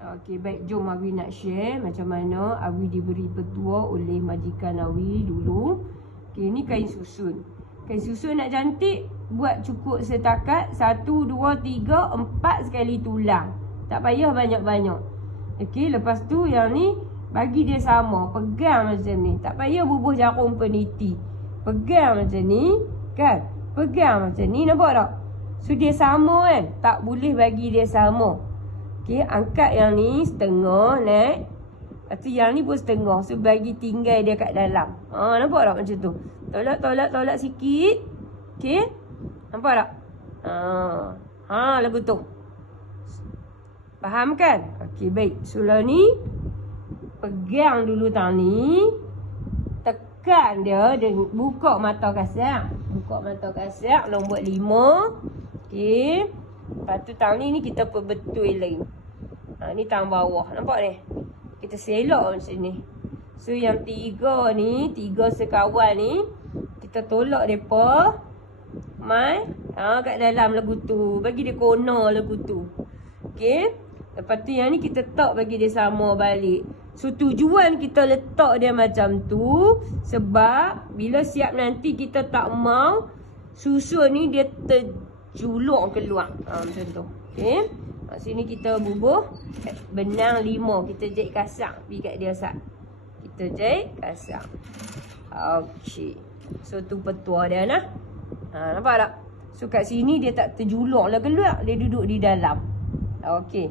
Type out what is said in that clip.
Okey, baik, jom Awi nak share macam mana Awi diberi petua oleh majikan Awi dulu. Okey, ni kain susun. Kain susun nak cantik, buat cukup setakat 1, 2, 3, 4 sekali tulang. Tak payah banyak-banyak. Okey, lepas tu yang ni bagi dia sama, pegang macam ni. Tak payah bubuh jarum peniti. Pegang macam ni, kan? Pegang macam ni, nampak tak? So dia sama kan? Tak boleh bagi dia sama. Okey, angkat yang ni setengah naik. Lepas tu yang ni pun setengah. So bagi tinggal dia kat dalam. Nampak tak macam tu? Tolak sikit. Okey. Nampak tak? Lagu tu. Faham kan? Okey, baik. So lah ni pegang dulu tang ni. Tekan dia dan buka mata kasar. Buka mata kasar nombor 5. Okey. Lepas tu tang ni kita perbetul lagi. Ni tang bawah. Nampak ni? Kita selok macam ni. So yang 3 ni, 3 sekawan ni, kita tolak depa mai kat dalam lagu tu. Bagi dia corner lagu tu. Okey. Lepas tu yang ni kita tak bagi dia sama balik. So tujuan kita letak dia macam tu sebab bila siap nanti kita tak mau susun ni dia terjulur keluar. Macam tu. Okey. Sini kita bubuh benang 5. Kita jahit kasar. Pergi kat dia sat. Kita jahit kasar. Okey. So tu petua dia nah. Nampak tak? So kat sini dia tak terjulur lah keluar. Dia duduk di dalam. Okey.